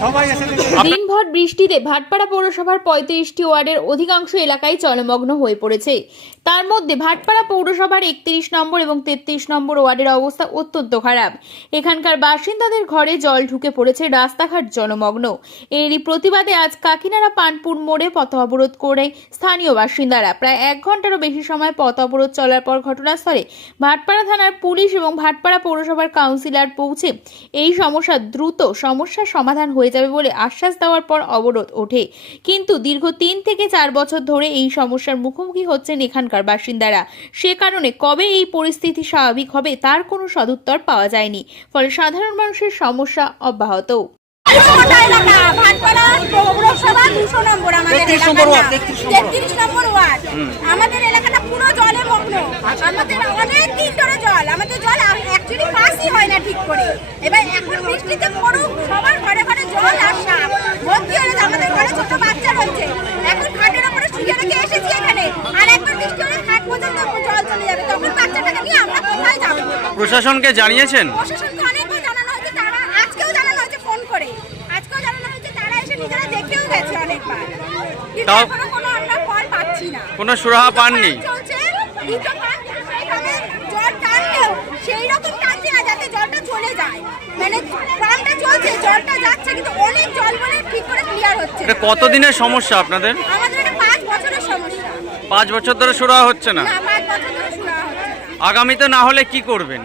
দিনভর বৃষ্টিতে ভাটপাড়া পৌরসভার ৩৫টি ওয়ার্ডের অধিকাংশ এলাকায় জলমগ্ন হয়ে পড়েছে। তার মধ্যে ভাটপাড়া পৌরসভার ৩১ নম্বর এবং ৩৩ নম্বর ওয়ার্ডের অবস্থা অত্যন্ত খারাপ। এখানকার বাসিন্দাদের ঘরে জল ঢুকে পড়েছে, রাস্তাঘাট জলমগ্ন। এরই প্রতিবাদে আজ কাকিনাড়া পানপুর মোড়ে পথ অবরোধ করে স্থানীয় বাসিন্দারা। প্রায় ১ ঘন্টারও বেশি সময় পথ অবরোধ চলার পর ঘটনাস্থলে ভাটপাড়া থানার পুলিশ এবং ভাটপাড়া পৌরসভার কাউন্সিলর পৌঁছে এই সমস্যার সমাধান হয়ে যাবে বলে আশ্বাস দেওয়ার পর অবরোধ ওঠে। কিন্তু দীর্ঘ ৩ থেকে ৪ বছর ধরে এই সমস্যার মুখোমুখি হচ্ছেন এখানকার বাসিন্দারা। সে কারণে কবে এই পরিস্থিতি স্বাভাবিক হবে তার কোনো সদুত্তর পাওয়া যায়নি, ফলে সাধারণ মানুষের সমস্যা অব্যাহত। আমাদের এলাকাটা পুরো জলে মগ্ন। আমাদের অনেক দিন ধরে জল, আমাদের জল অ্যাকচুয়ালি পাসই হয় না ঠিক করে। এবার এখন বৃষ্টিতে পুরো সবার ঘরে ঘরে জল আর সাপ ভর্তি হয়ে যায়। আমাদের ঘরে ছোট বাচ্চা রয়েছে, এখন খাটের উপরে শুয়ে রেখে এসেছি এখানে, আর একবার বৃষ্টি হলে খাট পর্যন্ত জল চলে যাবে, তখন বাচ্চাটাকে নিয়ে আমরা কোথায় যাবো? প্রশাসনকে জানিয়েছেন? প্রশাসনকে অনেকবার জানানো হয়েছে, তারা আজকেও জানানো হয়েছে ফোন করে, আজকেও জানানো হয়েছে, তারা এসে নিজেরা দেখেও গেছে অনেকবার, কিন্তু এখনো কোনো আমরা ফল পাচ্ছি না। কোনো সুরাহা পাননি? চলছে দুটো পাঁচ এইভাবে জল টানলেও সেই রকম টানছে না যাতে জলটা চলে যায়, মানে পাম্পটা চলছে, জলটা যাচ্ছে, কিন্তু অনেক জল বলে ঠিক করে ক্লিয়ার হচ্ছে না। কতদিনের সমস্যা আপনাদের? আমাদের এটা 5 বছরের সমস্যা। 5 বছর ধরে সুরাহা হচ্ছে না? না, 5 বছর ধরে সুরাহা হচ্ছে না। আগামীতে না হলে কি করবেন?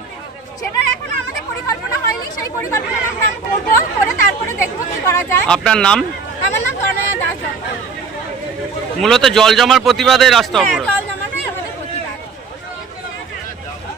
সেটা এখনো আমাদের পরিকল্পনা হয়নি, সেই পরিকল্পনা আমরা করব, করে তারপরে দেখব কি করা যায়। আপনার নাম? আমার নাম তনয়া দাস। মূলত জল জমার প্রতিবাদে রাস্তা অবরোধ।